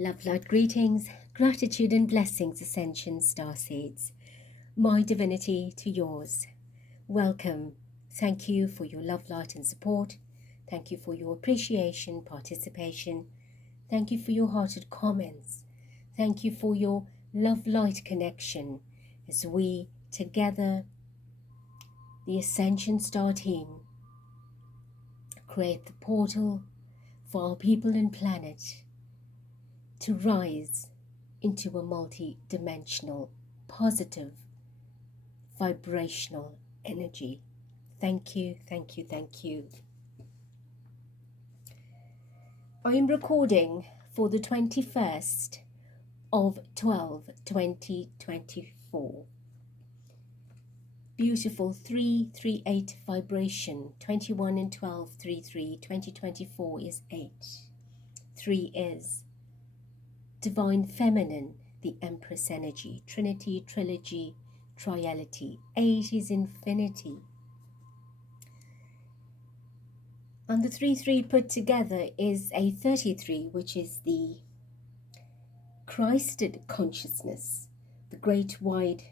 Love, light, greetings, gratitude and blessings, Ascension Starseeds. My divinity to yours. Welcome. Thank you for your love, light and support. Thank you for your appreciation, participation. Thank you for your hearted comments. Thank you for your love, light connection as we together, the Ascension Star team, create the portal for our people and planet to rise into a multi-dimensional, positive, vibrational energy. Thank you, thank you, thank you. I am recording for the 21st of 12/2024. Beautiful 338 vibration, 21 and 12, 3, 2024 is 8. 3 is Divine Feminine, the Empress energy, Trinity, Trilogy, Triality. 8 is infinity. And the 3 put together is a 33, which is the Christed consciousness, the great wide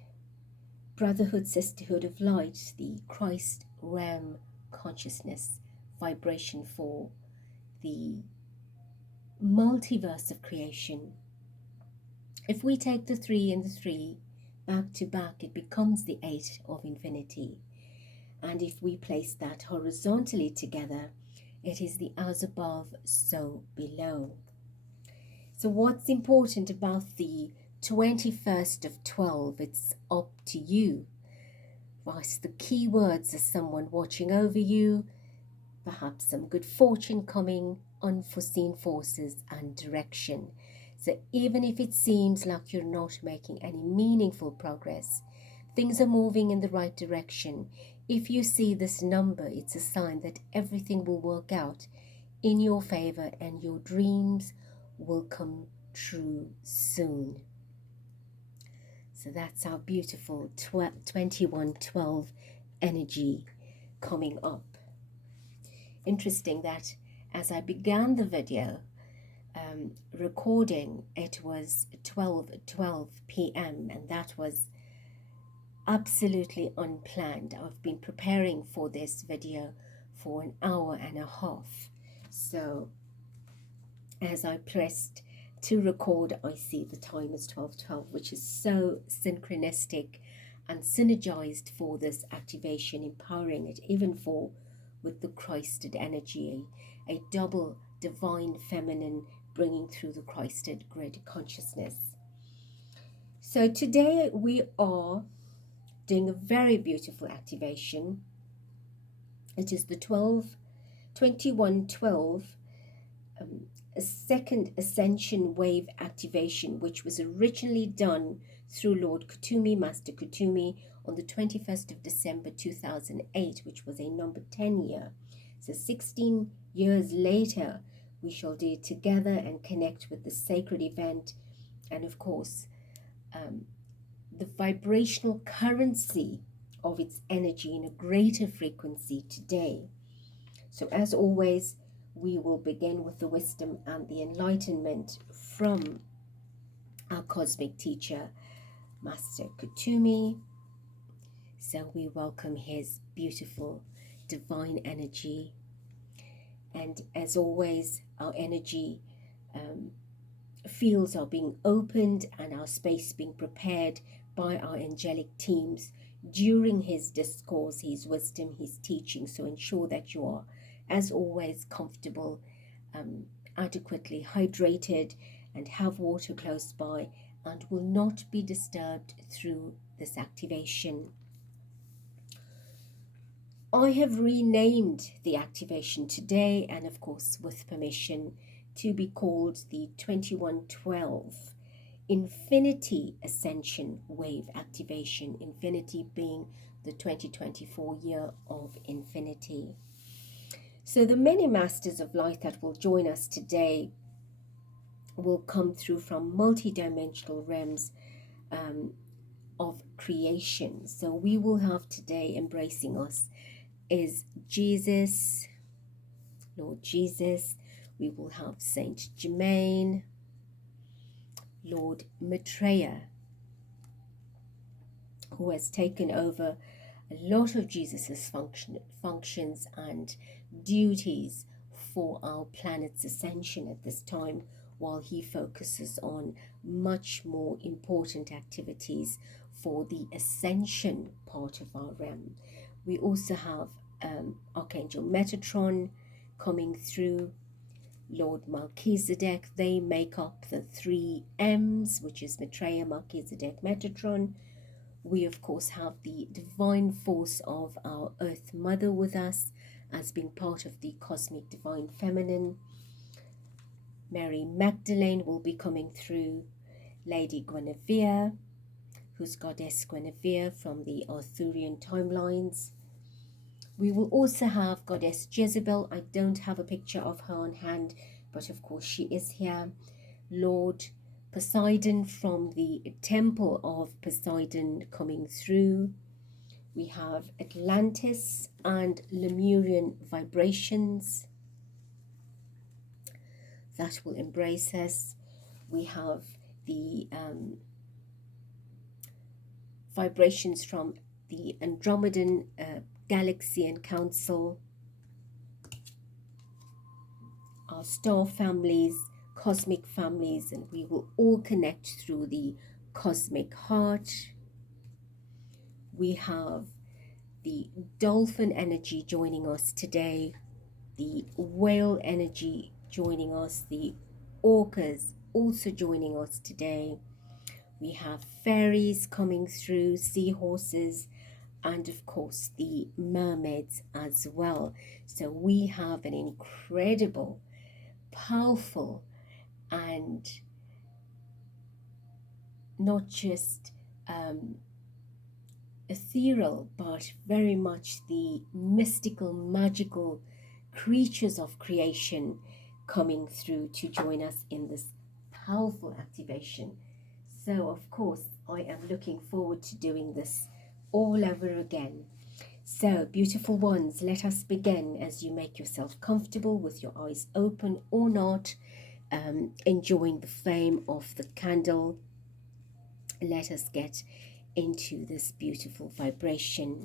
brotherhood, sisterhood of light, the Christ realm consciousness, vibration for the multiverse of creation. If we take the 3 and the 3 back to back, it becomes the 8 of infinity. And if we place that horizontally together, it is the as above, so below. So what's important about the 21st of 12, it's up to you. Right, the key words are someone watching over you, perhaps some good fortune coming, unforeseen forces and direction. So even if it seems like you're not making any meaningful progress, things are moving in the right direction. If you see this number, it's a sign that everything will work out in your favor and your dreams will come true soon. So that's our beautiful 2112 energy coming up. Interesting that as I began the video recording, it was 12:12 p.m. and that was absolutely unplanned. I've been preparing for this video for an hour and a half. So as I pressed to record, I see the time is 12:12, which is so synchronistic and synergized for this activation, empowering it even for with the Christed energy, a double divine feminine bringing through the Christed grid consciousness. So today we are doing a very beautiful activation. It is the 2112 a second Ascension wave activation, which was originally done through Lord Kumi, Master Kumi, on the 21st of December 2008, which was a number 10 year. So 16 years later, we shall do it together and connect with the sacred event and, of course, the vibrational currency of its energy in a greater frequency today. So as always, we will begin with the wisdom and the enlightenment from our cosmic teacher, Master Kumi. So we welcome his beautiful divine energy. And as always, our energy fields are being opened and our space being prepared by our angelic teams during his discourse, his wisdom, his teaching. So ensure that you are, as always, comfortable, adequately hydrated, and have water close by, and will not be disturbed through this activation. I have renamed the activation today, and of course with permission, to be called the 2112 Infinity Ascension Wave Activation, infinity being the 2024 year of infinity. So the many masters of light that will join us today will come through from multi-dimensional realms of creation. So we will have today embracing us is Jesus, Lord Jesus. We will have Saint Germain, Lord Maitreya, who has taken over a lot of Jesus's functions and duties for our planet's ascension at this time, while he focuses on much more important activities for the ascension part of our realm. We also have Archangel Metatron coming through, Lord Melchizedek. They make up the three M's, which is Maitreya, Melchizedek, Metatron. We, of course, have the divine force of our Earth Mother with us as being part of the cosmic divine feminine. Mary Magdalene will be coming through. Lady Guinevere, who's Goddess Guinevere from the Arthurian timelines. We will also have Goddess Jezebel. I don't have a picture of her on hand, but of course she is here. Lord Poseidon from the Temple of Poseidon coming through. We have Atlantis and Lemurian vibrations that will embrace us. We have the vibrations from the Andromedan Galaxy and Council, our star families, cosmic families, and we will all connect through the cosmic heart. We have the dolphin energy joining us today, the whale energy joining us, the orcas also joining us today. We have fairies coming through, seahorses, and of course the mermaids as well. So we have an incredible, powerful, and not just ethereal, but very much the mystical, magical creatures of creation coming through to join us in this powerful activation. So of course I am looking forward to doing this all over again. So beautiful ones, let us begin as you make yourself comfortable with your eyes open or not, enjoying the flame of the candle. Let us get into this beautiful vibration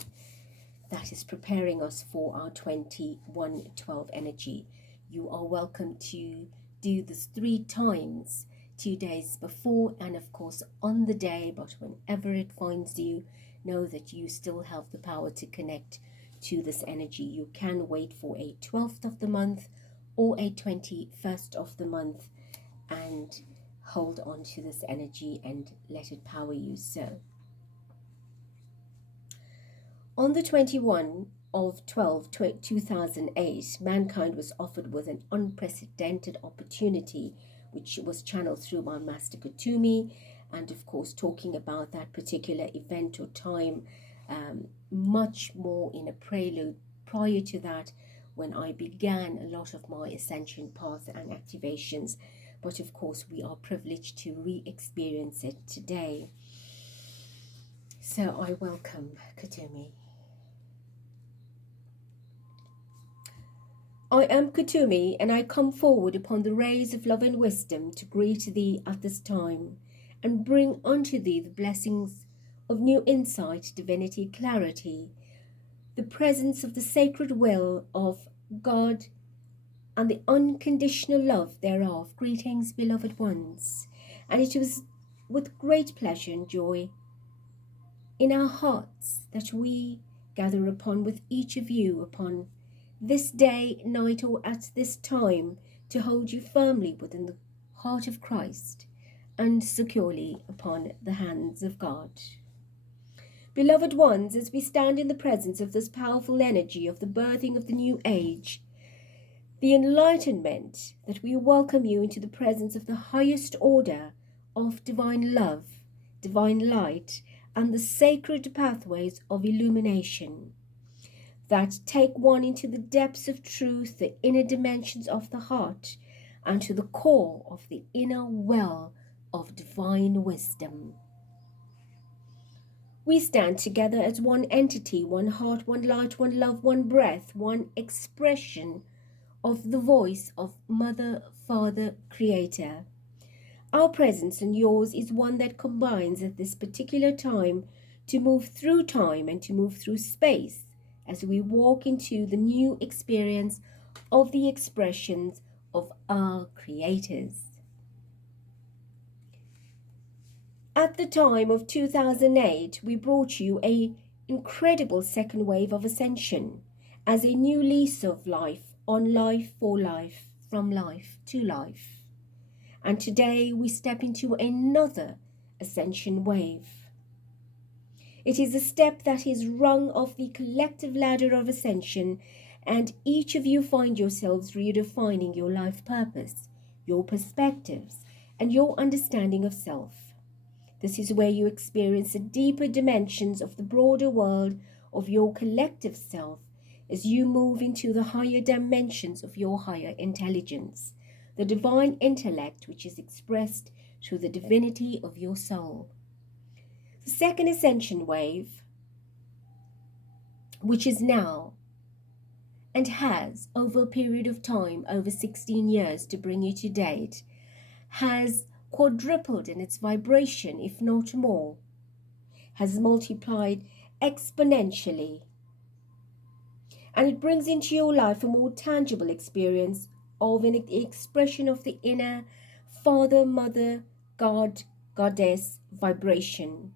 that is preparing us for our 2112 energy. You are welcome to do this 3 times, 2 days before and of course on the day, but whenever it finds you, know that you still have the power to connect to this energy. You can wait for a 12th of the month or a 21st of the month and hold on to this energy and let it power you. So on the 21 of 2008, mankind was offered with an unprecedented opportunity, which was channeled through my Master Kumi, and of course talking about that particular event or time much more in a prelude prior to that, when I began a lot of my ascension paths and activations. But of course we are privileged to re-experience it today. So I welcome Kumi. I am Kumi, and I come forward upon the rays of love and wisdom to greet thee at this time, and bring unto thee the blessings of new insight, divinity, clarity, the presence of the sacred will of God, and the unconditional love thereof. Greetings, beloved ones. And it was with great pleasure and joy in our hearts that we gather upon with each of you upon this day, night, or at this time, to hold you firmly within the heart of Christ and securely upon the hands of God. Beloved ones, as we stand in the presence of this powerful energy of the birthing of the new age, the enlightenment, that we welcome you into the presence of the highest order of divine love, divine light, and the sacred pathways of illumination that take one into the depths of truth, the inner dimensions of the heart, and to the core of the inner well of divine wisdom. We stand together as one entity, one heart, one light, one love, one breath, one expression of the voice of Mother, Father, Creator. Our presence and yours is one that combines at this particular time to move through time and to move through space as we walk into the new experience of the expressions of our creators. At the time of 2008, we brought you an incredible second wave of ascension as a new lease of life on life for life, from life to life. And today we step into another ascension wave. It is a step that is rung off the collective ladder of ascension, and each of you find yourselves redefining your life purpose, your perspectives, and your understanding of self. This is where you experience the deeper dimensions of the broader world of your collective self as you move into the higher dimensions of your higher intelligence, the divine intellect which is expressed through the divinity of your soul. The second ascension wave, which is now and has over a period of time, over 16 years to bring you to date, has quadrupled in its vibration, if not more, has multiplied exponentially. And it brings into your life a more tangible experience of an expression of the inner Father, Mother, God, Goddess vibration.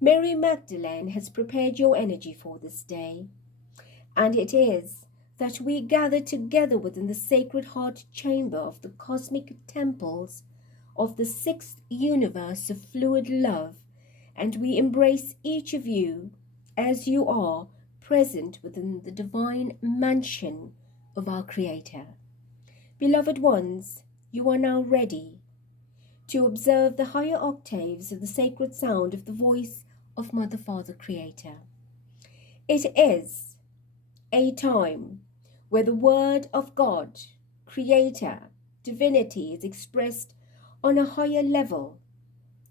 Mary Magdalene has prepared your energy for this day, and it is that we gather together within the sacred heart chamber of the cosmic temples of the sixth universe of fluid love, and we embrace each of you as you are present within the divine mansion of our Creator. Beloved ones, you are now ready to observe the higher octaves of the sacred sound of the voice of Mother, Father, Creator. It is a time where the word of God, Creator, divinity is expressed on a higher level.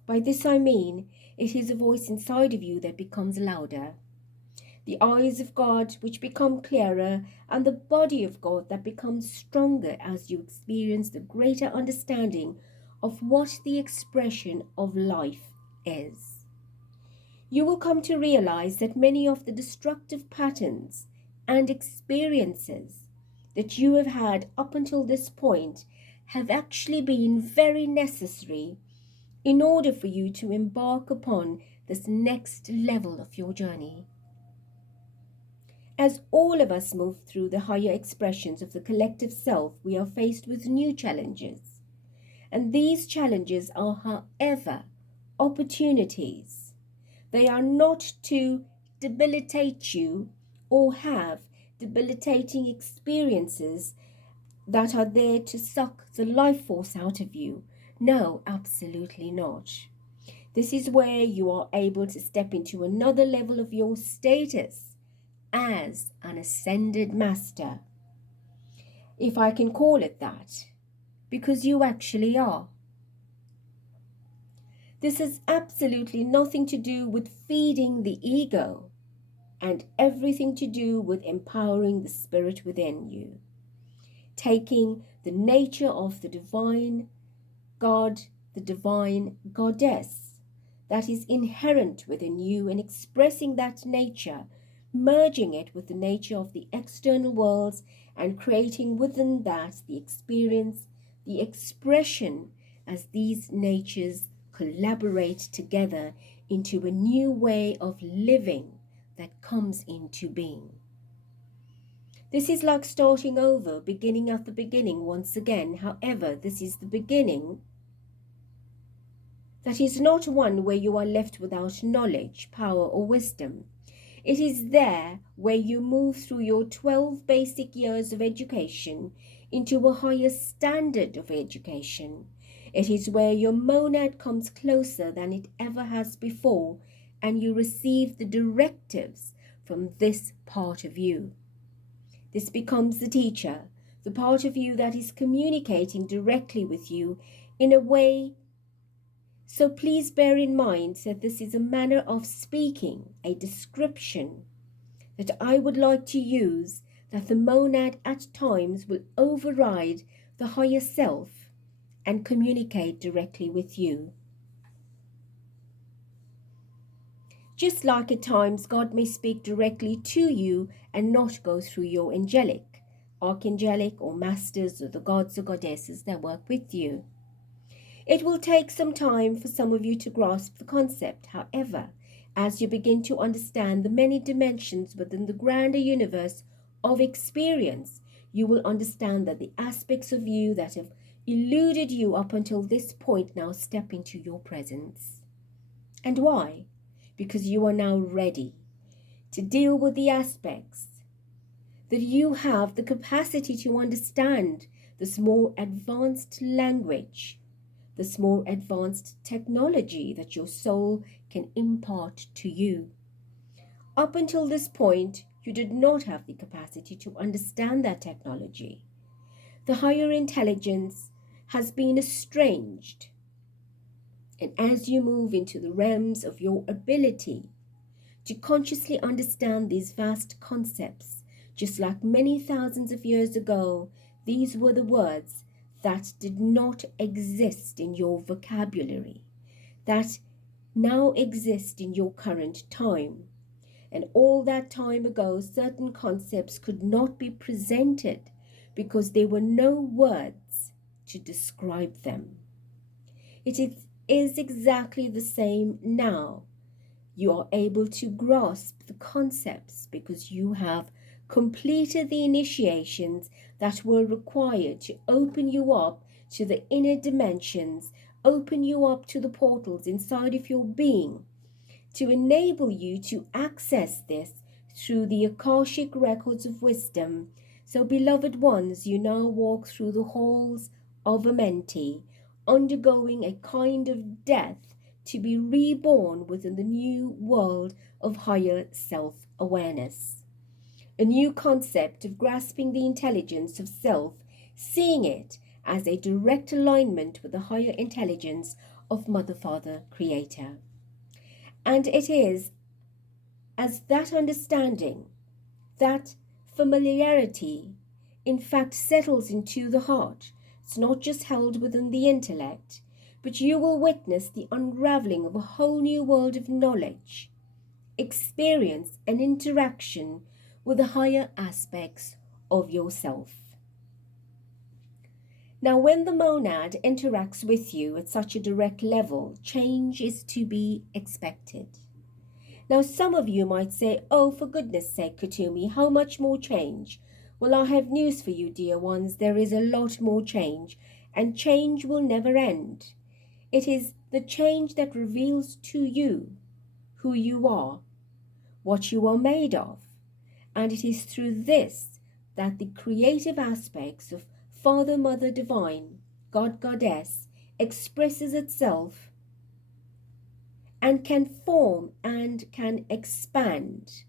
By this I mean, it is a voice inside of you that becomes louder, the eyes of God which become clearer, and the body of God that becomes stronger as you experience the greater understanding of what the expression of life is. You will come to realize that many of the destructive patterns and experiences that you have had up until this point have actually been very necessary in order for you to embark upon this next level of your journey. As all of us move through the higher expressions of the collective self, we are faced with new challenges. And these challenges are, however, opportunities. They are not to debilitate you or have debilitating experiences that are there to suck the life force out of you. No, absolutely not. This is where you are able to step into another level of your status as an ascended master, if I can call it that, because you actually are. This has absolutely nothing to do with feeding the ego and everything to do with empowering the spirit within you, taking the nature of the divine God, the divine goddess that is inherent within you, and expressing that nature, merging it with the nature of the external worlds, and creating within that the experience, the expression, as these natures collaborate together into a new way of living that comes into being. This is like starting over, beginning at the beginning once again. However, this is the beginning that is not one where you are left without knowledge, power, or wisdom. It is there where you move through your 12 basic years of education into a higher standard of education. It is where your monad comes closer than it ever has before, and you receive the directives from this part of you. This becomes the teacher, the part of you that is communicating directly with you in a way. So please bear in mind that this is a manner of speaking, a description that I would like to use, that the monad at times will override the higher self and communicate directly with you. Just like at times God may speak directly to you and not go through your angelic, archangelic, or masters, or the gods or goddesses that work with you. It will take some time for some of you to grasp the concept. However, as you begin to understand the many dimensions within the grander universe of experience, you will understand that the aspects of you that have eluded you up until this point now step into your presence. And why? Because you are now ready to deal with the aspects that you have the capacity to understand this more advanced language, this more advanced technology that your soul can impart to you. Up until this point, you did not have the capacity to understand that technology. The higher intelligence has been estranged. And as you move into the realms of your ability to consciously understand these vast concepts, just like many thousands of years ago, these were the words that did not exist in your vocabulary, that now exist in your current time. And all that time ago, certain concepts could not be presented because there were no words to describe them. It is exactly the same now. You are able to grasp the concepts because you have completed the initiations that were required to open you up to the inner dimensions, open you up to the portals inside of your being, to enable you to access this through the AKASHIC records of wisdom. So, beloved ones, you now walk through the halls of Amenti, undergoing a kind of death to be reborn within the new world of higher self-awareness. A new concept of grasping the intelligence of self, seeing it as a direct alignment with the higher intelligence of Mother, Father, Creator. And it is as that understanding, that familiarity, in fact settles into the heart. It's not just held within the intellect, but you will witness the unraveling of a whole new world of knowledge, experience, and interaction with the higher aspects of yourself. Now, when the monad interacts with you at such a direct level, change is to be expected. Now, some of you might say, oh, for goodness sake, Kumi, how much more change? Well, I have news for you, dear ones. There is a lot more change, and change will never end. It is the change that reveals to you who you are, what you are made of. And it is through this that the creative aspects of Father, Mother, Divine, God, Goddess expresses itself and can form and can expand.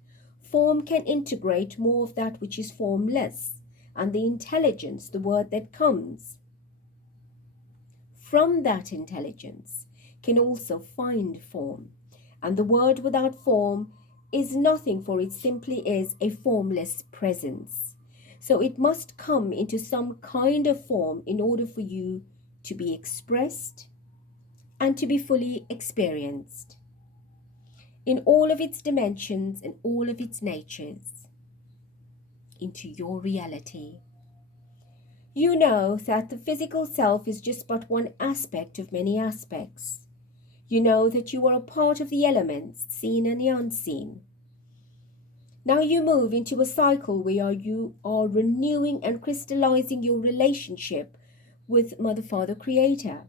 Form can integrate more of that which is formless, and the intelligence, the word that comes from that intelligence, can also find form. And the word without form is nothing, for it simply is a formless presence. So it must come into some kind of form in order for you to be expressed and to be fully experienced in all of its dimensions and all of its natures into your reality. You know that the physical self is just but one aspect of many aspects. You know that you are a part of the elements, seen and the unseen. Now you move into a cycle where you are renewing and crystallizing your relationship with Mother, Father, Creator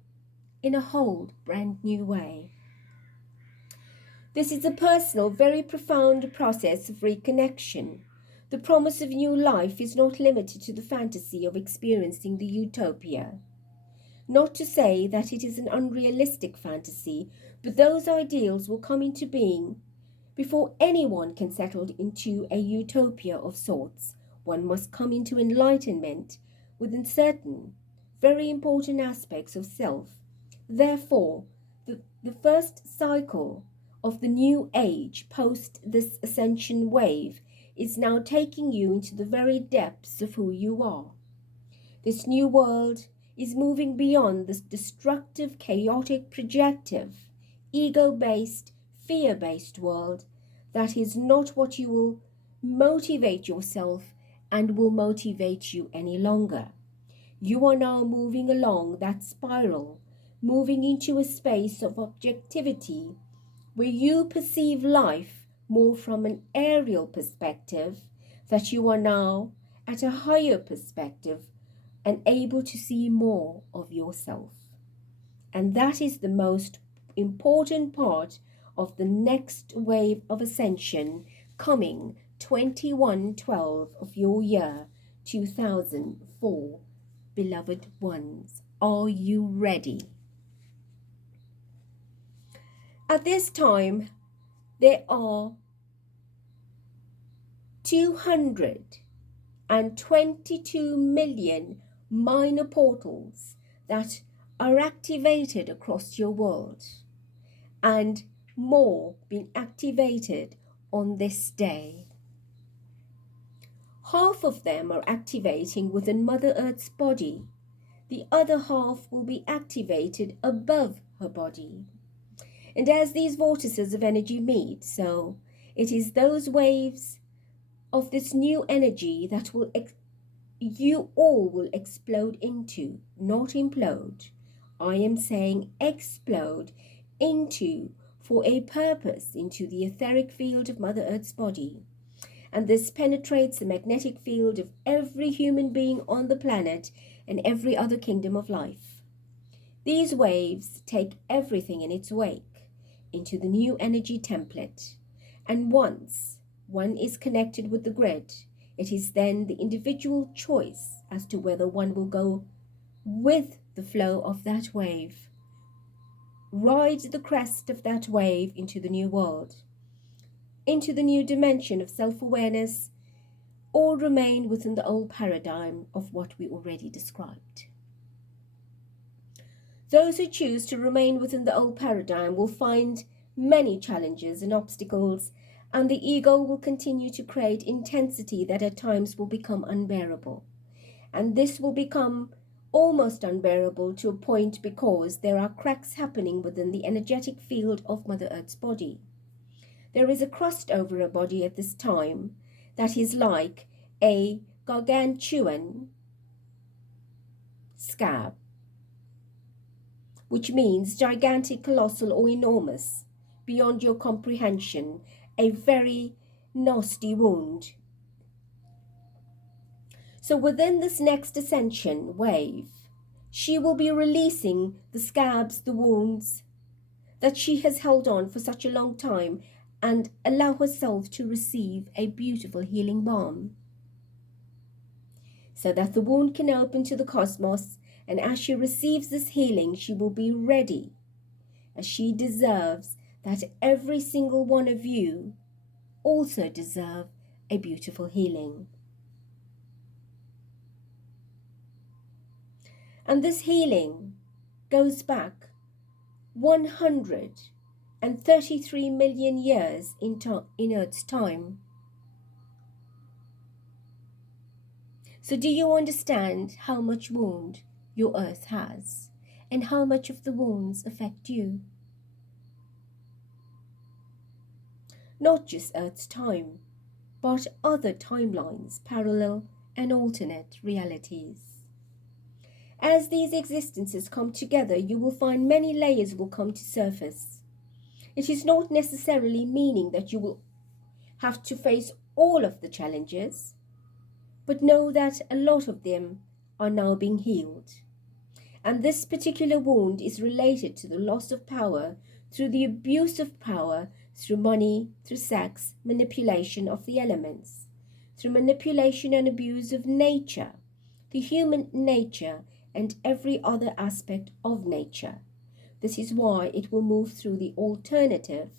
in a whole brand new way. This is a personal, very profound process of reconnection. The promise of new life is not limited to the fantasy of experiencing the utopia. Not to say that it is an unrealistic fantasy, but those ideals will come into being before anyone can settle into a utopia of sorts. One must come into enlightenment within certain very important aspects of self. Therefore, the first cycle of the new age post this ascension wave is now taking you into the very depths of who you are. This new world is moving beyond this destructive, chaotic, projective, ego-based, fear-based world that is not what you will motivate yourself and will motivate you any longer. You are now moving along that spiral, moving into a space of objectivity where you perceive life more from an aerial perspective, that you are now at a higher perspective and able to see more of yourself. And that is the most important part of the next wave of ascension coming 21/12 of your year 2004. Beloved ones, are you ready? At this time, there are 222 million minor portals that are activated across your world, and more being activated on this day. Half of them are activating within Mother Earth's body. The other half will be activated above her body. And as these vortices of energy meet, so it is those waves of this new energy that will you all will explode into, not implode. I am saying explode into, for a purpose, into the etheric field of Mother Earth's body. And this penetrates the magnetic field of every human being on the planet and every other kingdom of life. These waves take everything in its wake into the new energy template. And once one is connected with the grid, it is then the individual choice as to whether one will go with the flow of that wave, ride the crest of that wave into the new world, into the new dimension of self-awareness, or remain within the old paradigm of what we already described. Those who choose to remain within the old paradigm will find many challenges and obstacles, and the ego will continue to create intensity that at times will become unbearable. And this will become almost unbearable to a point because there are cracks happening within the energetic field of Mother Earth's body. There is a crust over her body at this time that is like a gargantuan scab, which means gigantic, colossal, or enormous, beyond your comprehension, a very nasty wound. So within this next ascension wave, she will be releasing the scabs, the wounds that she has held on for such a long time, and allow herself to receive a beautiful healing balm, so that the wound can open to the cosmos. And as she receives this healing, she will be ready, as she deserves that every single one of you also deserve a beautiful healing. And this healing goes back 133 million years in Earth's time. So do you understand how much wound your Earth has, and how much of the wounds affect you? Not just Earth's time, but other timelines, parallel and alternate realities. As these existences come together, you will find many layers will come to surface. It is not necessarily meaning that you will have to face all of the challenges, but know that a lot of them are now being healed. And this particular wound is related to the loss of power through the abuse of power, through money, through sex, manipulation of the elements, through manipulation and abuse of nature, the human nature, and every other aspect of nature. This is why it will move through the alternate,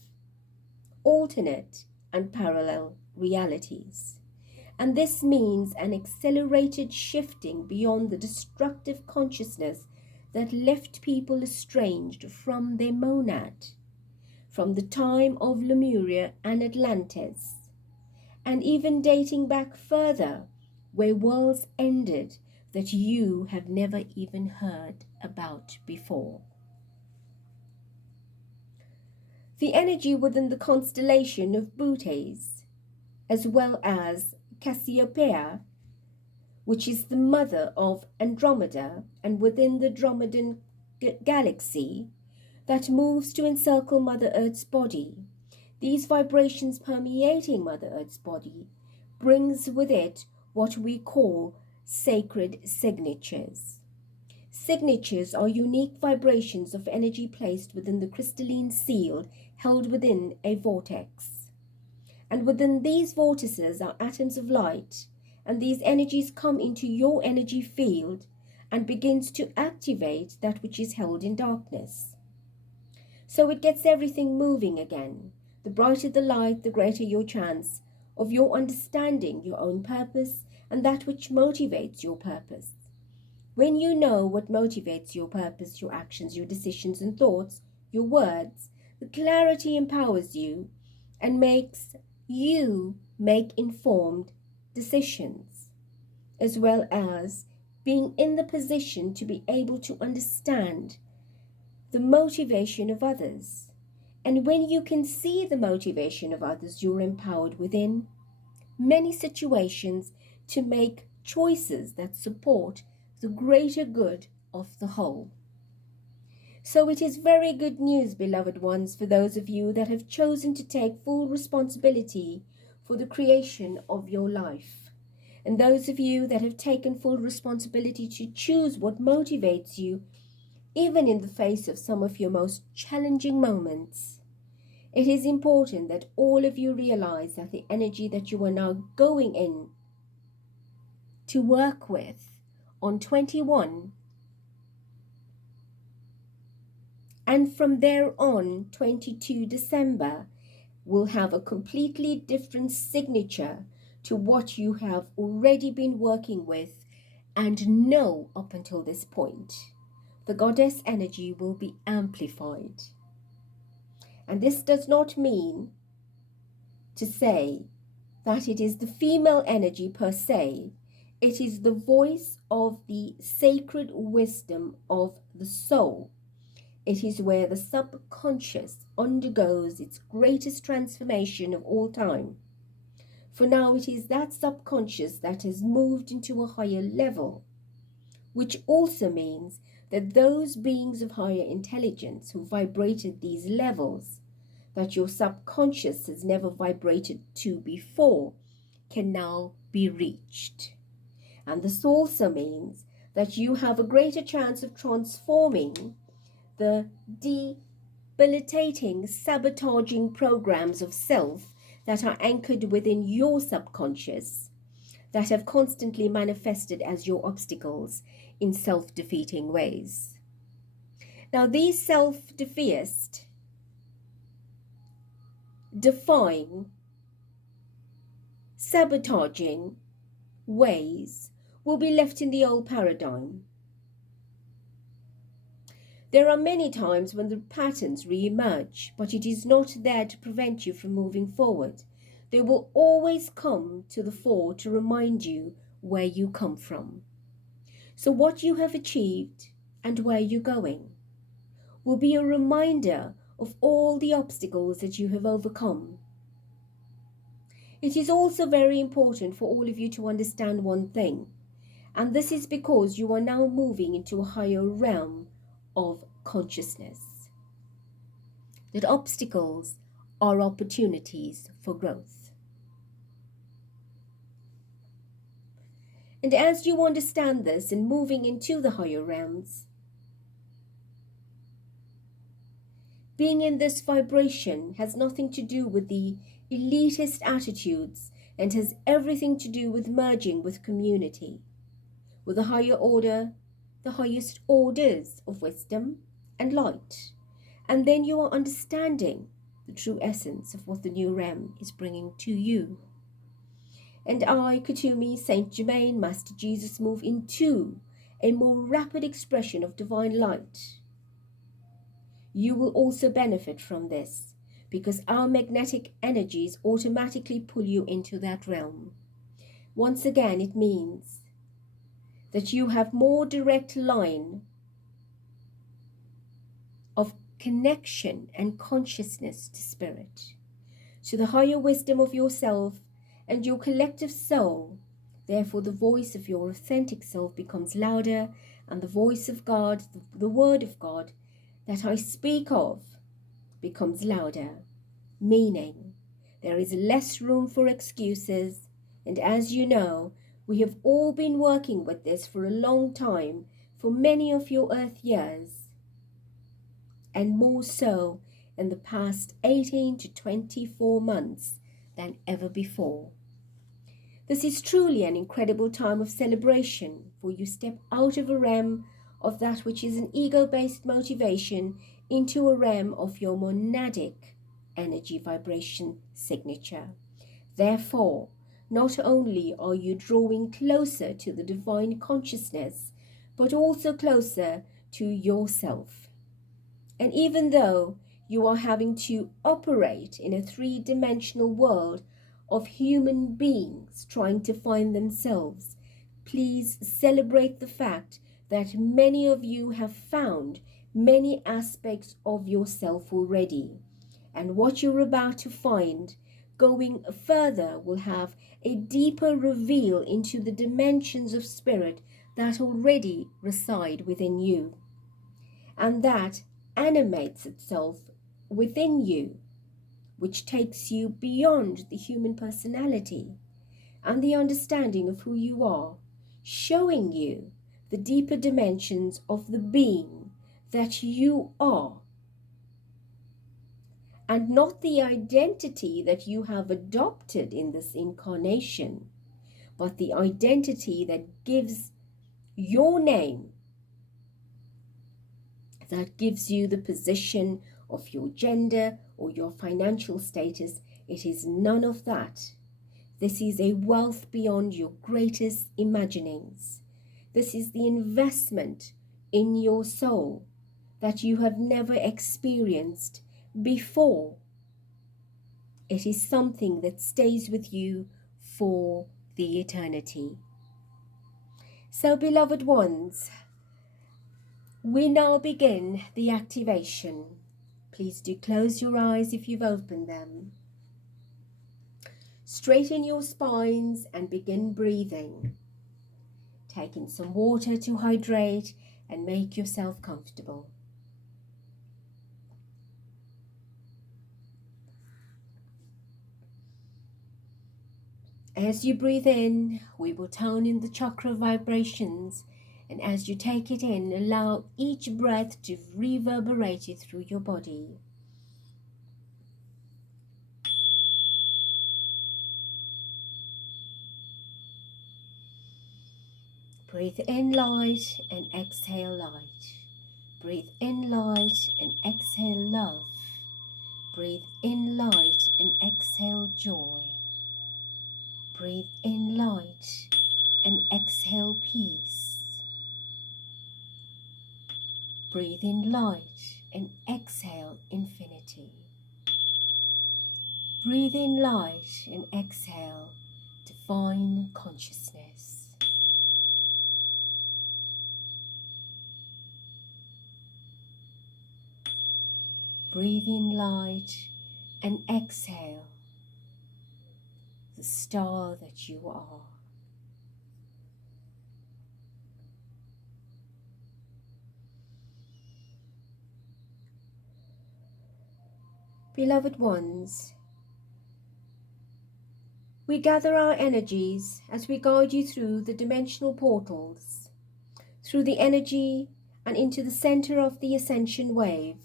and parallel realities. And this means an accelerated shifting beyond the destructive consciousness that left people estranged from their monad, from the time of Lemuria and Atlantis, and even dating back further, where worlds ended, that you have never even heard about before. The energy within the constellation of Bootes, as well as Cassiopeia, which is the mother of Andromeda, and within the Andromedan galaxy that moves to encircle Mother Earth's body. These vibrations permeating Mother Earth's body brings with it what we call sacred signatures. Signatures are unique vibrations of energy placed within the crystalline seal held within a vortex. And within these vortices are atoms of light, and these energies come into your energy field and begins to activate that which is held in darkness. So it gets everything moving again. The brighter the light, the greater your chance of your understanding your own purpose and that which motivates your purpose. When you know what motivates your purpose, your actions, your decisions and thoughts, your words, the clarity empowers you and makes you make informed decisions, as well as being in the position to be able to understand the motivation of others. And when you can see the motivation of others, you're empowered within many situations to make choices that support the greater good of the whole. So it is very good news, beloved ones, for those of you that have chosen to take full responsibility for the creation of your life. And those of you that have taken full responsibility to choose what motivates you, even in the face of some of your most challenging moments. It is important that all of you realize that the energy that you are now going in to work with on 21 and from there on 22 December will have a completely different signature to what you have already been working with and know up until this point. The goddess energy will be amplified. And this does not mean to say that it is the female energy per se. It is the voice of the sacred wisdom of the soul. It is where the subconscious undergoes its greatest transformation of all time. For now, it is that subconscious that has moved into a higher level, which also means that those beings of higher intelligence who vibrated these levels that your subconscious has never vibrated to before can now be reached. And this also means that you have a greater chance of transforming the debilitating, sabotaging programs of self that are anchored within your subconscious, that have constantly manifested as your obstacles in self-defeating ways. Now, these self-defeatist, defying, sabotaging ways will be left in the old paradigm. There are many times when the patterns re-emerge, but it is not there to prevent you from moving forward. They will always come to the fore to remind you where you come from. So what you have achieved and where you're going will be a reminder of all the obstacles that you have overcome. It is also very important for all of you to understand one thing, and this is because you are now moving into a higher realm of consciousness. That obstacles are opportunities for growth. And as you understand this and moving into the higher realms, being in this vibration has nothing to do with the elitist attitudes and has everything to do with merging with community, with a higher order, the highest orders of wisdom and light. And then you are understanding the true essence of what the new realm is bringing to you. And I, Cocooning, Saint Germain, Master Jesus, move into a more rapid expression of divine light. You will also benefit from this because our magnetic energies automatically pull you into that realm. Once again, it means that you have more direct line of connection and consciousness to spirit, to the higher wisdom of yourself and your collective soul. Therefore, the voice of your authentic self becomes louder, and the voice of God, the word of God that I speak of, becomes louder, meaning there is less room for excuses. And as you know, we have all been working with this for a long time, for many of your earth years, and more so in the past 18 to 24 months than ever before. This is truly an incredible time of celebration, for you step out of a realm of that which is an ego-based motivation into a realm of your monadic energy vibration signature. Therefore, not only are you drawing closer to the divine consciousness, but also closer to yourself. And even though you are having to operate in a three-dimensional world of human beings trying to find themselves, please celebrate the fact that many of you have found many aspects of yourself already. And what you're about to find going further will have a deeper reveal into the dimensions of spirit that already reside within you, and that animates itself within you, which takes you beyond the human personality and the understanding of who you are, showing you the deeper dimensions of the being that you are, and not the identity that you have adopted in this incarnation, but the identity that gives your name, that gives you the position of your gender or your financial status. It is none of that. This is a wealth beyond your greatest imaginings. This is the investment in your soul that you have never experienced before. It is something that stays with you for the eternity. So, beloved ones, we now begin the activation. Please do close your eyes if you've opened them. Straighten your spines and begin breathing. Take in some water to hydrate and make yourself comfortable. As you breathe in, we will tone in the chakra vibrations, and as you take it in, allow each breath to reverberate it through your body. Breathe in light and exhale light. Breathe in light and exhale love. Breathe in light and exhale joy. Breathe in light and exhale peace. Breathe in light and exhale infinity. Breathe in light and exhale divine consciousness. Breathe in light and exhale the star that you are. Beloved ones, we gather our energies as we guide you through the dimensional portals, through the energy and into the center of the Ascension wave.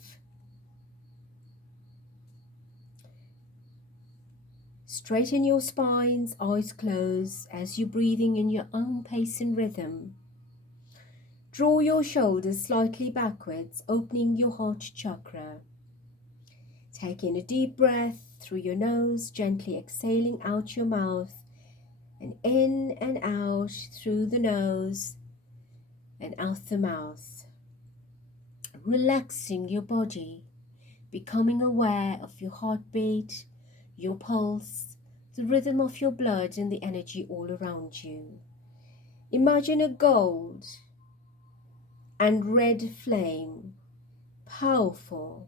Straighten your spines, eyes closed, as you're breathing in your own pace and rhythm. Draw your shoulders slightly backwards, opening your heart chakra. Take in a deep breath through your nose, gently exhaling out your mouth, and in and out through the nose and out the mouth. Relaxing your body, becoming aware of your heartbeat, your pulse, the rhythm of your blood and the energy all around you. Imagine a gold and red flame, powerful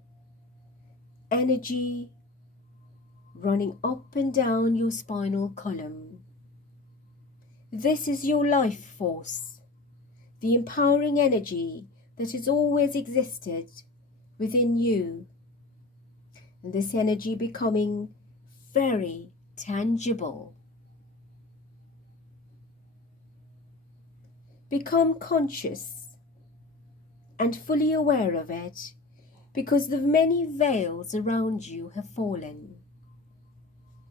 energy running up and down your spinal column. This is your life force, the empowering energy that has always existed within you. And this energy becoming very tangible. Become conscious and fully aware of it, because the many veils around you have fallen.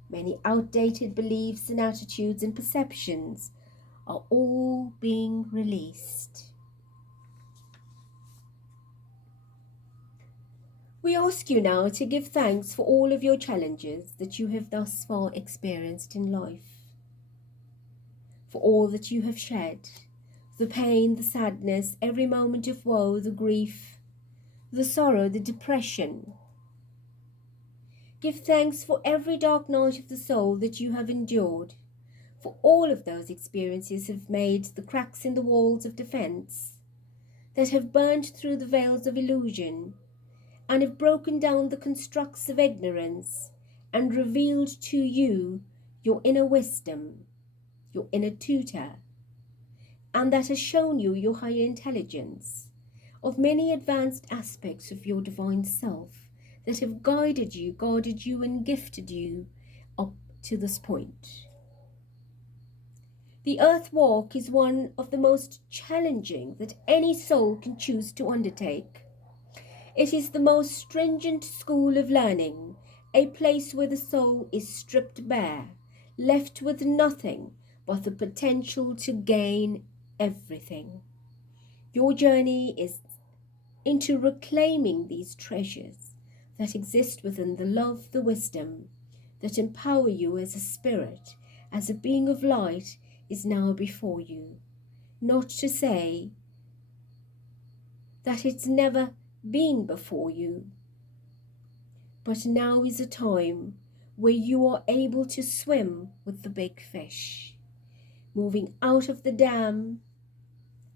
Many outdated beliefs and attitudes and perceptions are all being released. We ask you now to give thanks for all of your challenges that you have thus far experienced in life, for all that you have shed, the pain, the sadness, every moment of woe, the grief, the sorrow, the depression. Give thanks for every dark night of the soul that you have endured, for all of those experiences have made the cracks in the walls of defense, that have burned through the veils of illusion, and have broken down the constructs of ignorance, and revealed to you your inner wisdom, your inner tutor, and that has shown you your higher intelligence, of many advanced aspects of your divine self that have guided you, guarded you, and gifted you up to this point. The earth walk is one of the most challenging that any soul can choose to undertake. It is the most stringent school of learning, a place where the soul is stripped bare, left with nothing but the potential to gain everything. Your journey is into reclaiming these treasures that exist within the love, the wisdom that empower you as a spirit, as a being of light, is now before you. Not to say that it's never been before you, but now is a time where you are able to swim with the big fish, moving out of the dam,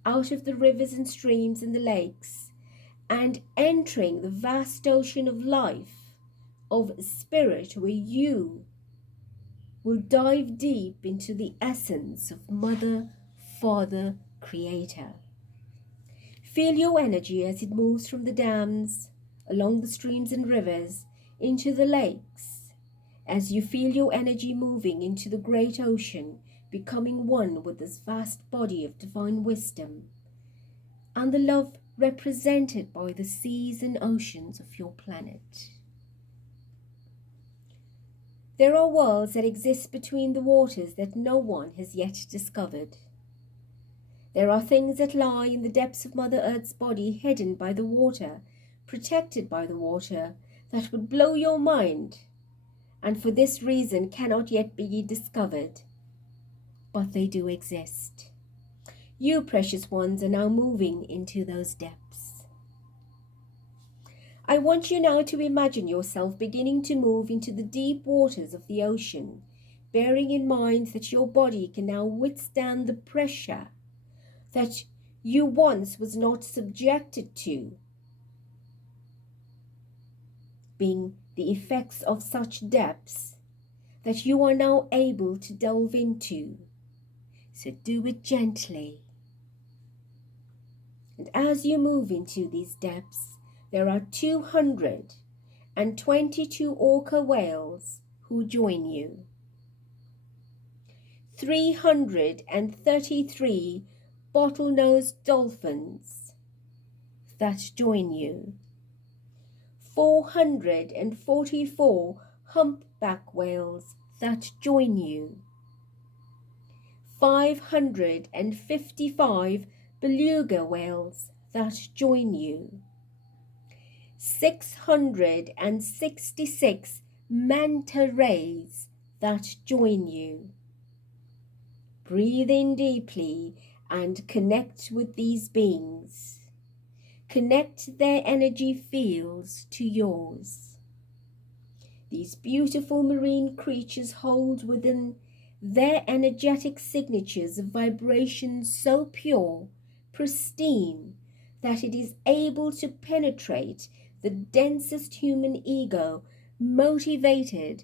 out of the rivers and streams and the lakes, and entering the vast ocean of life, of spirit, where you will dive deep into the essence of Mother, Father, Creator. Feel your energy as it moves from the dams, along the streams and rivers, into the lakes, as you feel your energy moving into the great ocean, becoming one with this vast body of divine wisdom, and the love represented by the seas and oceans of your planet. There are worlds that exist between the waters that no one has yet discovered. There are things that lie in the depths of Mother Earth's body, hidden by the water, protected by the water, that would blow your mind, and for this reason cannot yet be discovered. But they do exist. You, precious ones, are now moving into those depths. I want you now to imagine yourself beginning to move into the deep waters of the ocean, bearing in mind that your body can now withstand the pressure that you once was not subjected to, being the effects of such depths that you are now able to delve into. So do it gently. And as you move into these depths, there are 222 orca whales who join you, 333 bottlenose dolphins that join you, 444 humpback whales that join you, 555 beluga whales that join you, 666 manta rays that join you. Breathe in deeply and connect with these beings. Connect their energy fields to yours. These beautiful marine creatures hold within their energetic signatures of vibrations so pure, pristine, that it is able to penetrate the densest human ego, motivated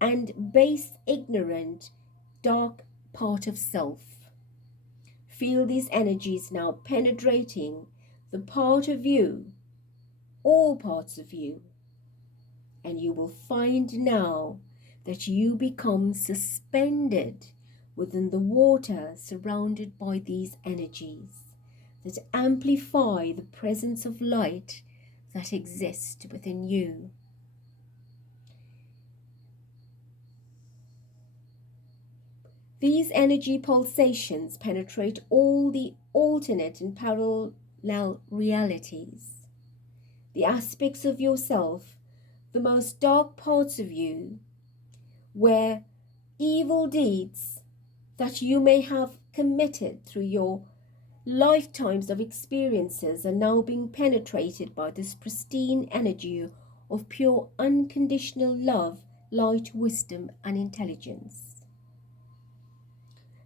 and base, ignorant, dark part of self. Feel these energies now penetrating the part of you, all parts of you, and you will find now that you become suspended within the water, surrounded by these energies that amplify the presence of light that exists within you. These energy pulsations penetrate all the alternate and parallel realities, the aspects of yourself, the most dark parts of you, where evil deeds that you may have committed through your lifetimes of experiences are now being penetrated by this pristine energy of pure unconditional love, light, wisdom, and intelligence.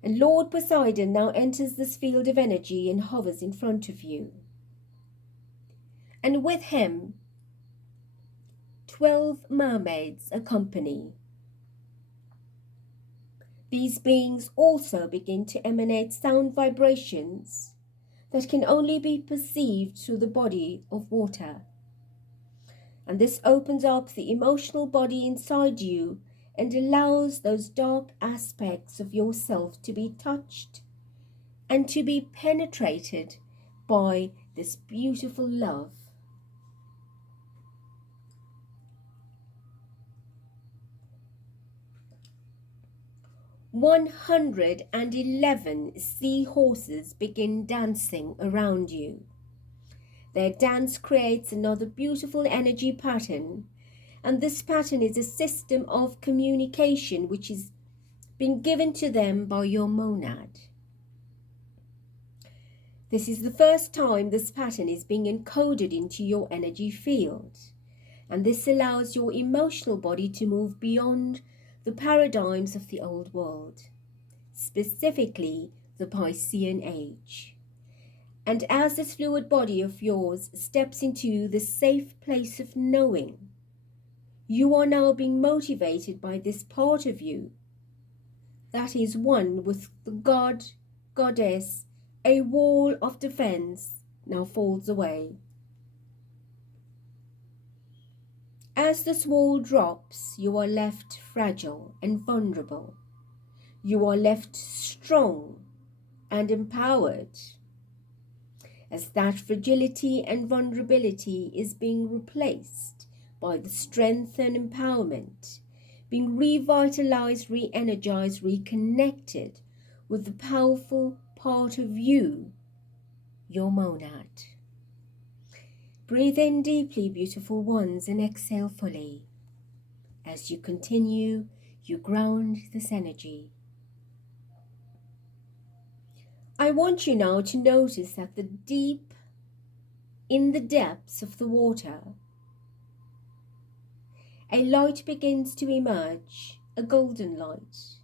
And Lord Poseidon now enters this field of energy and hovers in front of you. And with him, 12 mermaids accompany. These beings also begin to emanate sound vibrations that can only be perceived through the body of water. And this opens up the emotional body inside you and allows those dark aspects of yourself to be touched and to be penetrated by this beautiful love. 111 seahorses begin dancing around you. Their dance creates another beautiful energy pattern, and this pattern is a system of communication which is being given to them by your monad. This is the first time this pattern is being encoded into your energy field, and this allows your emotional body to move beyond the paradigms of the old world, specifically the Piscean age. And as this fluid body of yours steps into the safe place of knowing, you are now being motivated by this part of you that is one with the God, Goddess. A wall of defense now falls away. As this wall drops, you are left fragile and vulnerable. You are left strong and empowered, as that fragility and vulnerability is being replaced by the strength and empowerment, being revitalized, re-energized, reconnected with the powerful part of you, your monad. Breathe in deeply, beautiful ones, and exhale fully. As you continue, you ground this energy. I want you now to notice that in the depths of the water, a light begins to emerge, a golden light.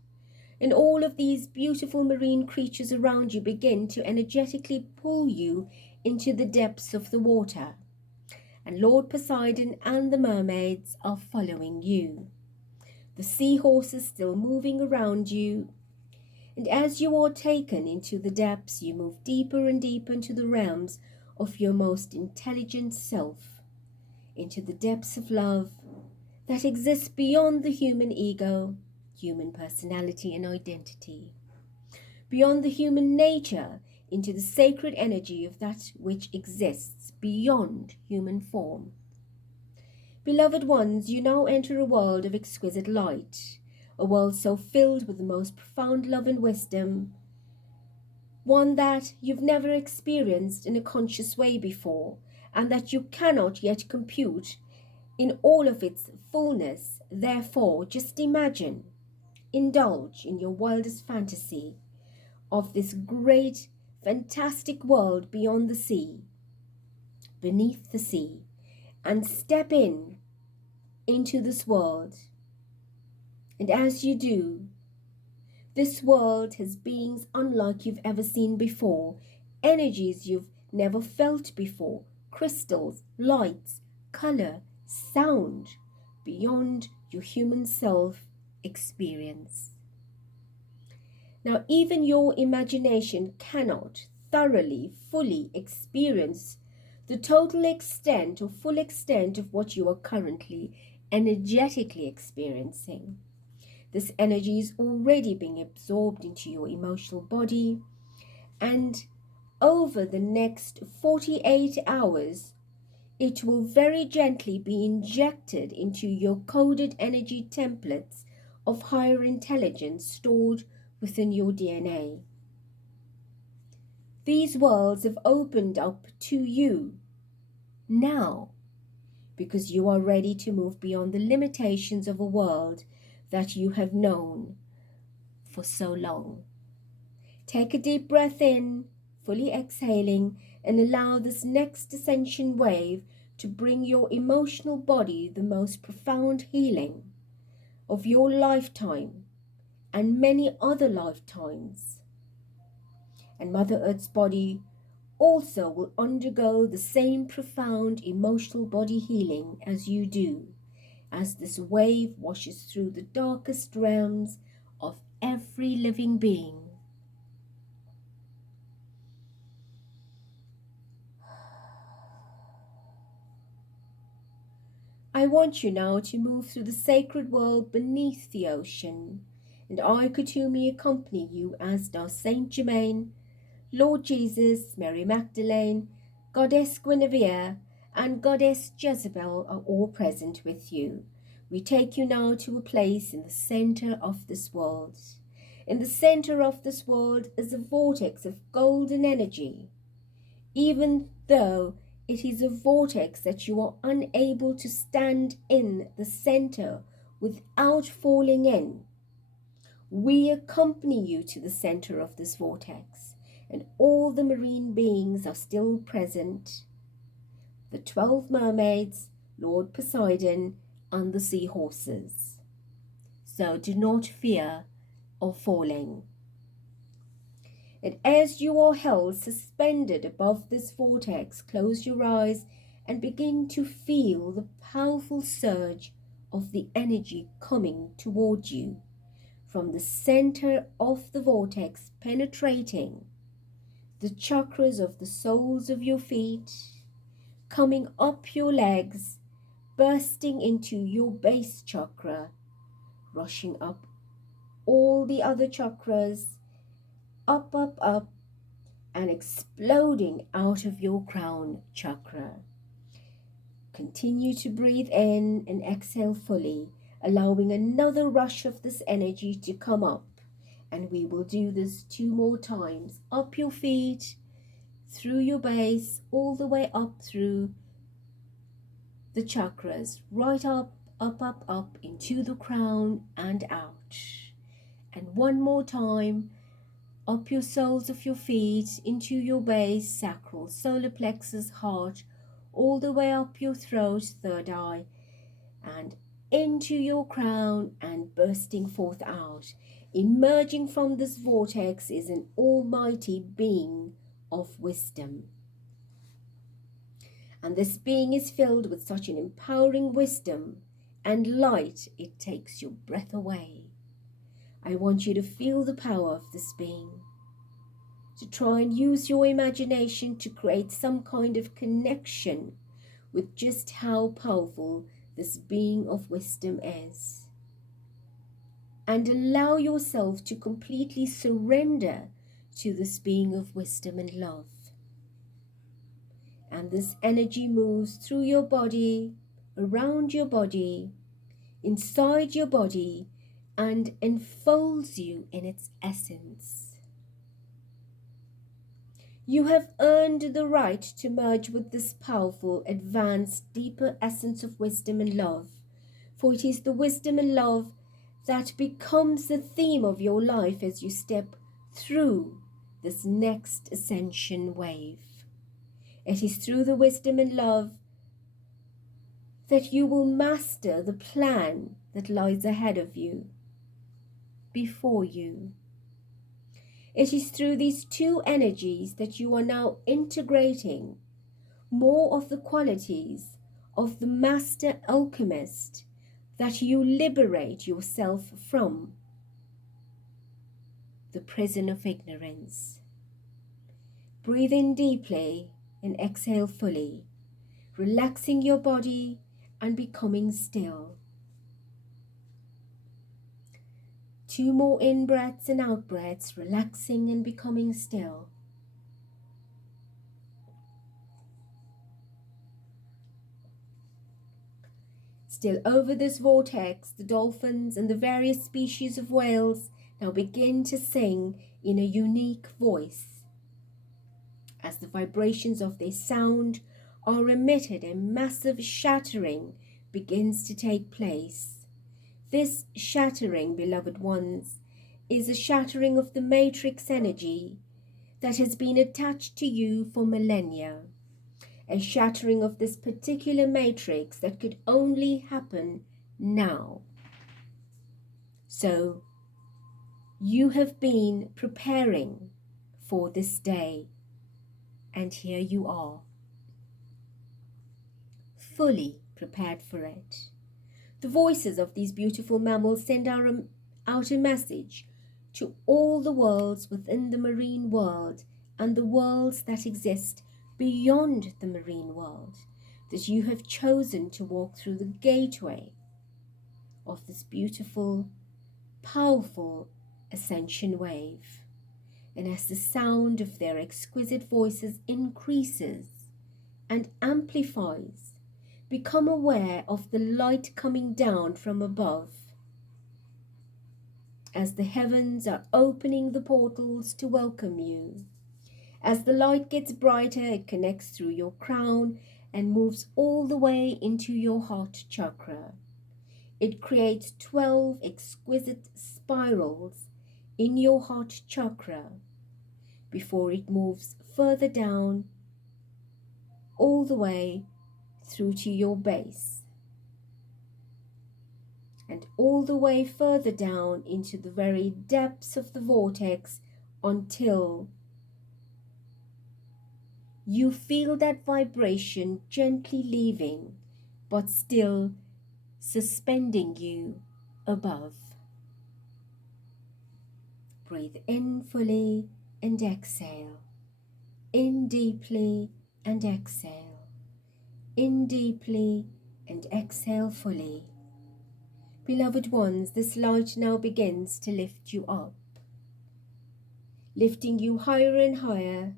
And all of these beautiful marine creatures around you begin to energetically pull you into the depths of the water. And Lord Poseidon and the mermaids are following you. The seahorses still moving around you. And as you are taken into the depths, you move deeper and deeper into the realms of your most intelligent self, into the depths of love that exists beyond the human ego, human personality and identity, beyond the human nature, into the sacred energy of that which exists beyond human form. Beloved ones, you now enter a world of exquisite light, a world so filled with the most profound love and wisdom, one that you've never experienced in a conscious way before, and that you cannot yet compute in all of its fullness. Therefore, just imagine, indulge in your wildest fantasy of this great, fantastic world beyond the sea, beneath the sea, and step into this world And as you do, this world has beings unlike you've ever seen before, energies you've never felt before, crystals, lights, color, sound, beyond your human self experience. Now, even your imagination cannot thoroughly, fully experience the total extent or full extent of what you are currently energetically experiencing. This energy is already being absorbed into your emotional body, and over the next 48 hours, it will very gently be injected into your coded energy templates of higher intelligence stored within your DNA. These worlds have opened up to you now because you are ready to move beyond the limitations of a world that you have known for so long. Take a deep breath in, fully exhaling, and allow this next ascension wave to bring your emotional body the most profound healing of your lifetime and many other lifetimes. And Mother Earth's body also will undergo the same profound emotional body healing as you do, as this wave washes through the darkest realms of every living being. I want you now to move through the sacred world beneath the ocean, and I, Kocooning, accompany you, as does Saint Germain, Lord Jesus, Mary Magdalene, Goddess Guinevere, and Goddess Jezebel are all present with you. We take you now to a place in the center of this world. In the center of this world is a vortex of golden energy. Even though it is a vortex that you are unable to stand in the center without falling in, we accompany you to the center of this vortex, and all the marine beings are still present. The 12 mermaids, Lord Poseidon, and the seahorses. So do not fear of falling. And as you are held suspended above this vortex, close your eyes and begin to feel the powerful surge of the energy coming toward you from the center of the vortex, penetrating the chakras of the soles of your feet, coming up your legs, bursting into your base chakra, rushing up all the other chakras, up, up, up, and exploding out of your crown chakra. Continue to breathe in and exhale fully, allowing another rush of this energy to come up. And we will do this 2 more times. Up your feet, through your base, all the way up through the chakras, right up, up, up, up, into the crown and out. And 1 more time, up your soles of your feet, into your base, sacral, solar plexus, heart, all the way up your throat, third eye, and into your crown and bursting forth out. Emerging from this vortex is an almighty being of wisdom. And this being is filled with such an empowering wisdom and light, it takes your breath away. I want you to feel the power of this being, to try and use your imagination to create some kind of connection with just how powerful this being of wisdom is. And allow yourself to completely surrender to this being of wisdom and love. And this energy moves through your body, around your body, inside your body, and enfolds you in its essence. You have earned the right to merge with this powerful, advanced, deeper essence of wisdom and love, for it is the wisdom and love that becomes the theme of your life as you step through this next ascension wave. It is through the wisdom and love that you will master the plan that lies ahead of you. before you. It is through these two energies that you are now integrating more of the qualities of the Master Alchemist, that you liberate yourself from the prison of ignorance. Breathe in deeply and exhale fully, relaxing your body and becoming still. 2 more in-breaths and out-breaths, relaxing and becoming still. Still over this vortex, the dolphins and the various species of whales now begin to sing in a unique voice. As the vibrations of their sound are emitted, a massive shattering begins to take place. This shattering, beloved ones, is a shattering of the matrix energy that has been attached to you for millennia. A shattering of this particular matrix that could only happen now. So, you have been preparing for this day, and here you are, fully prepared for it. The voices of these beautiful mammals send out a message to all the worlds within the marine world and the worlds that exist beyond the marine world, that you have chosen to walk through the gateway of this beautiful, powerful ascension wave. And as the sound of their exquisite voices increases and amplifies, become aware of the light coming down from above. As the heavens are opening the portals to welcome you. As the light gets brighter, it connects through your crown and moves all the way into your heart chakra. It creates 12 exquisite spirals in your heart chakra before it moves further down all the way through to your base and all the way further down into the very depths of the vortex until you feel that vibration gently leaving, but still suspending you above. Breathe in fully and exhale. In deeply and exhale. In deeply and exhale fully. Beloved ones, this light now begins to lift you up, lifting you higher and higher,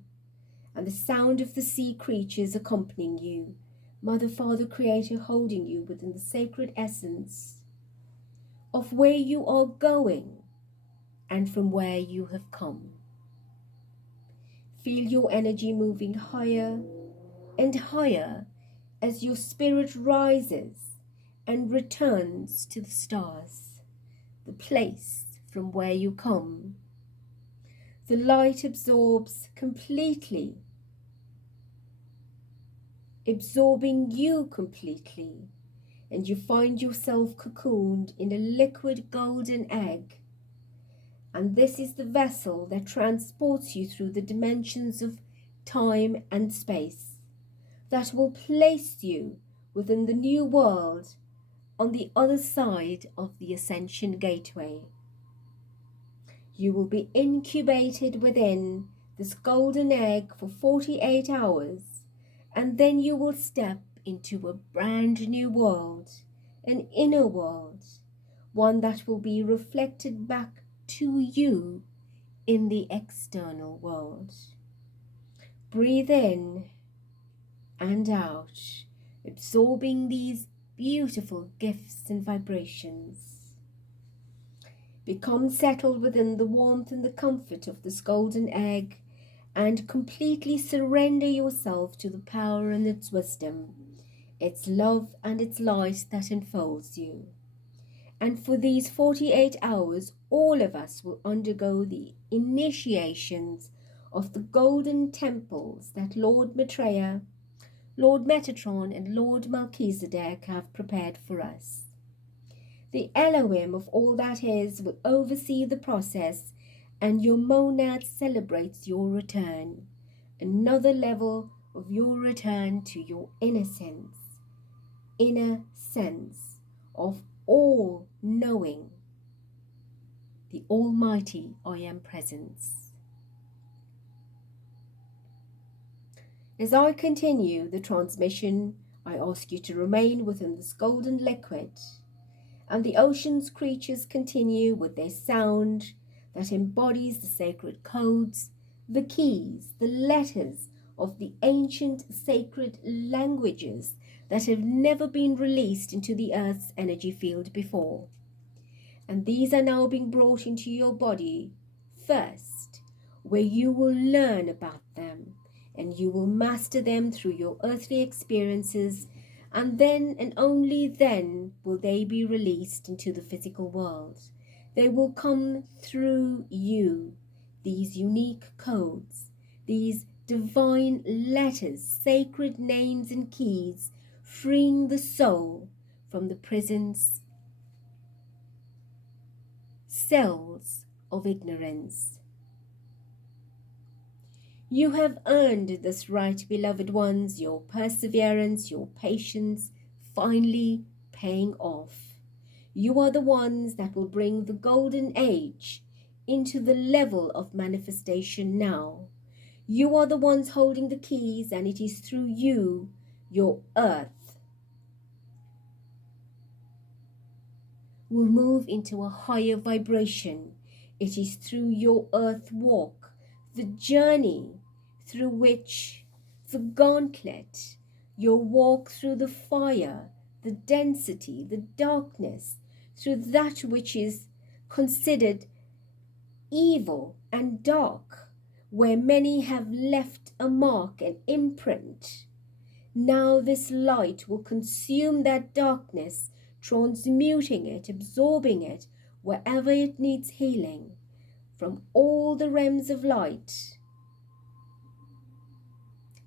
and the sound of the sea creatures accompanying you, Mother, Father, Creator holding you within the sacred essence of where you are going and from where you have come. Feel your energy moving higher and higher as your spirit rises and returns to the stars, the place from where you come. The light absorbs completely, absorbing you completely, and you find yourself cocooned in a liquid golden egg. And this is the vessel that transports you through the dimensions of time and space, that will place you within the new world on the other side of the Ascension Gateway. You will be incubated within this golden egg for 48 hours, and then you will step into a brand new world, an inner world, one that will be reflected back to you in the external world. Breathe in and out, absorbing these beautiful gifts and vibrations. Become settled within the warmth and the comfort of this golden egg, and completely surrender yourself to the power and its wisdom, its love and its light that enfolds you. And for these 48 hours, all of us will undergo the initiations of the golden temples that Lord Maitreya, Lord Metatron, and Lord Melchizedek have prepared for us. The Elohim of all that is will oversee the process, and your monad celebrates your return, another level of your return to your innocence, inner sense of all knowing, the Almighty I Am Presence. As I continue the transmission, I ask you to remain within this golden liquid, and the ocean's creatures continue with their sound that embodies the sacred codes, the keys, the letters of the ancient sacred languages that have never been released into the earth's energy field before. And these are now being brought into your body first, where you will learn about them and you will master them through your earthly experiences, and then and only then will they be released into the physical world. They will come through you, these unique codes, these divine letters, sacred names and keys, freeing the soul from the prisons, cells of ignorance. You have earned this right, beloved ones, your perseverance, your patience, finally paying off. You are the ones that will bring the golden age into the level of manifestation now. You are the ones holding the keys, and it is through you, your earth will move into a higher vibration. It is through your earth walk, the journey through which the gauntlet, your walk through the fire, the density, the darkness, through that which is considered evil and dark, where many have left a mark, an imprint. Now this light will consume that darkness, transmuting it, absorbing it wherever it needs healing from all the realms of light.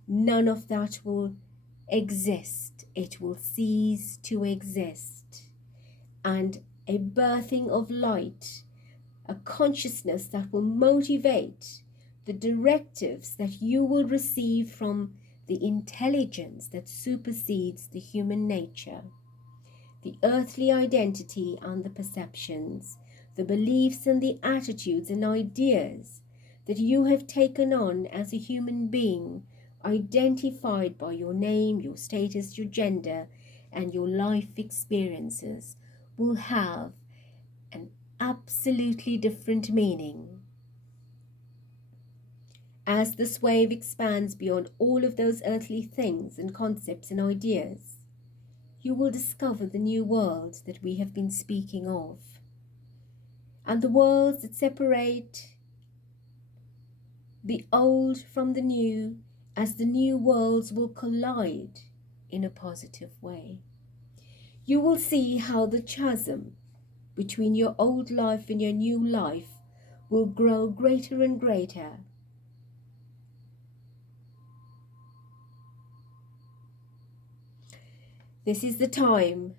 None of that will exist. It will cease to exist. And a birthing of light, a consciousness that will motivate the directives that you will receive from the intelligence that supersedes the human nature, the earthly identity and the perceptions, the beliefs and the attitudes and ideas that you have taken on as a human being, identified by your name, your status, your gender, and your life experiences, will have an absolutely different meaning. As this wave expands beyond all of those earthly things and concepts and ideas, you will discover the new world that we have been speaking of, and the worlds that separate the old from the new, as the new worlds will collide in a positive way. You will see how the chasm between your old life and your new life will grow greater and greater. This is the time,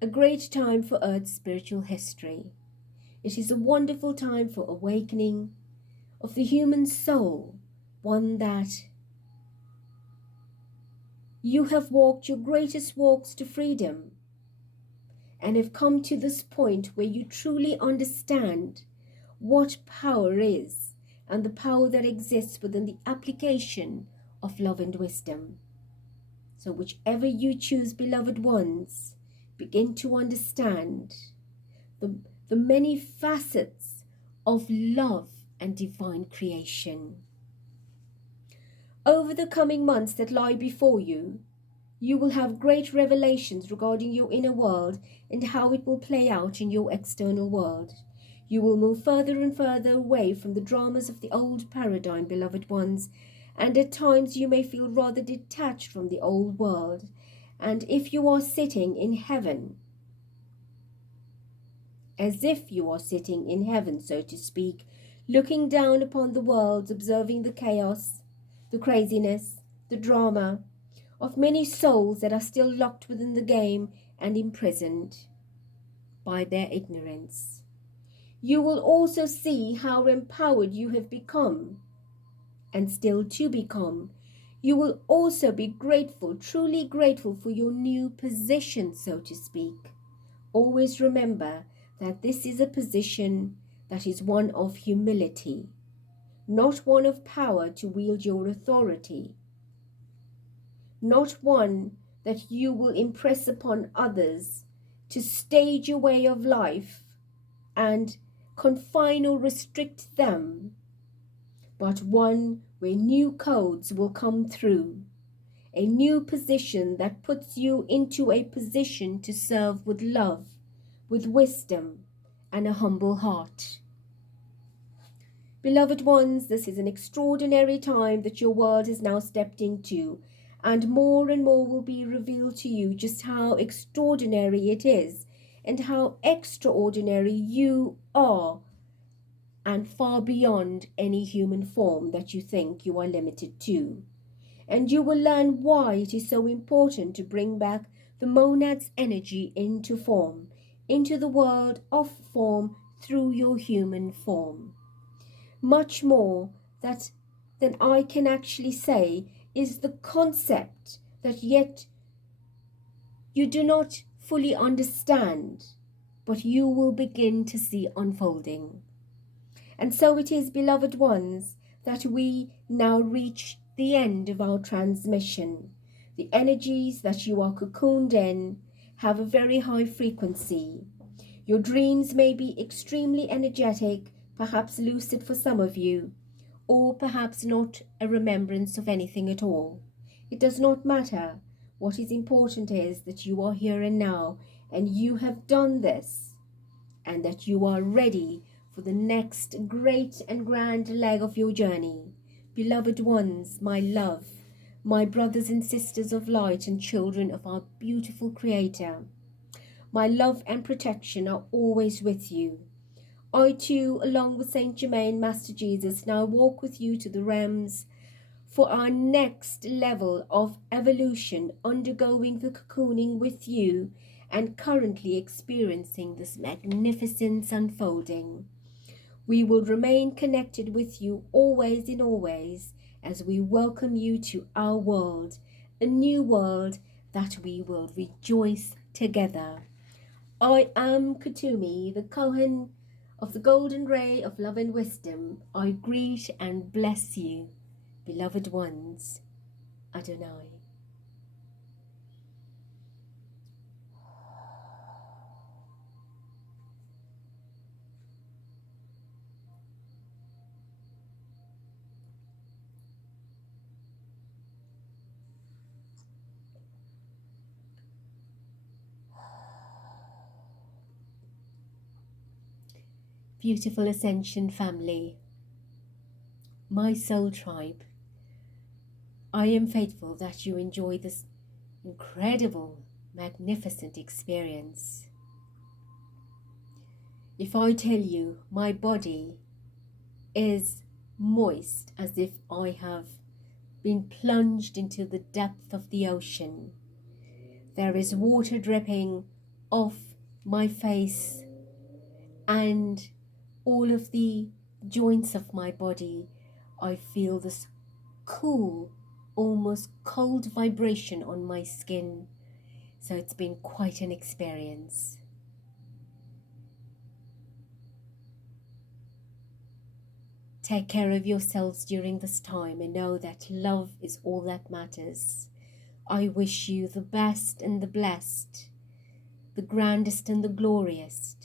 a great time for Earth's spiritual history. It is a wonderful time for awakening of the human soul, one that you have walked your greatest walks to freedom and have come to this point where you truly understand what power is and the power that exists within the application of love and wisdom. So whichever you choose, beloved ones, begin to understand the many facets of love and divine creation. Over the coming months that lie before you, you will have great revelations regarding your inner world and how it will play out in your external world. You will move further and further away from the dramas of the old paradigm, beloved ones, and at times you may feel rather detached from the old world. And if you are sitting in heaven, as if you are sitting in heaven, so to speak, looking down upon the world, observing the chaos, the craziness, the drama of many souls that are still locked within the game and imprisoned. by their ignorance. You will also see how empowered you have become and still to become. You will also be grateful, truly grateful for your new position, so to speak. Always remember that this is a position that is one of humility, not one of power to wield your authority, not one that you will impress upon others to stage your way of life and confine or restrict them, but one where new codes will come through, a new position that puts you into a position to serve with love, with wisdom, and a humble heart. Beloved ones, this is an extraordinary time that your world has now stepped into, and more will be revealed to you just how extraordinary it is and how extraordinary you are, and far beyond any human form that you think you are limited to. And you will learn why it is so important to bring back the monad's energy into form, into the world of form through your human form. Much more than I can actually say is the concept that yet you do not fully understand, but you will begin to see unfolding. And so it is, beloved ones, that we now reach the end of our transmission. The energies that you are cocooned in have a very high frequency. Your dreams may be extremely energetic, perhaps lucid for some of you, or perhaps not a remembrance of anything at all. It does not matter. What is important is that you are here and now, and you have done this, and that you are ready for the next great and grand leg of your journey. Beloved ones, my love, my brothers and sisters of light and children of our beautiful Creator, my love and protection are always with you. I too, along with Saint Germain, Master Jesus, now walk with you to the realms for our next level of evolution, undergoing the cocooning with you and currently experiencing this magnificent unfolding. We will remain connected with you always in always as we welcome you to our world, a new world that we will rejoice together. I am Kutumi, the Kohen of the golden ray of love and wisdom. I greet and bless you, beloved ones. Adonai. Beautiful Ascension family, my soul tribe, I am faithful that you enjoy this incredible, magnificent experience. If I tell you my body is moist as if I have been plunged into the depth of the ocean, there is water dripping off my face and all of the joints of my body. I feel this cool, almost cold vibration on my skin. So it's been quite an experience. Take care of yourselves during this time and know that love is all that matters. I wish you the best and the blessed, the grandest and the glorious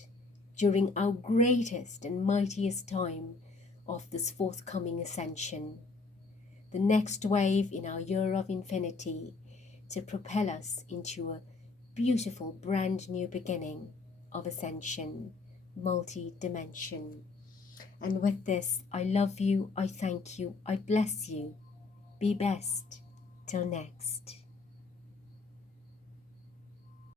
during our greatest and mightiest time of this forthcoming ascension, the next wave in our year of infinity, to propel us into a beautiful brand new beginning of ascension, multi-dimension. And with this, I love you, I thank you, I bless you. Be best. Till next.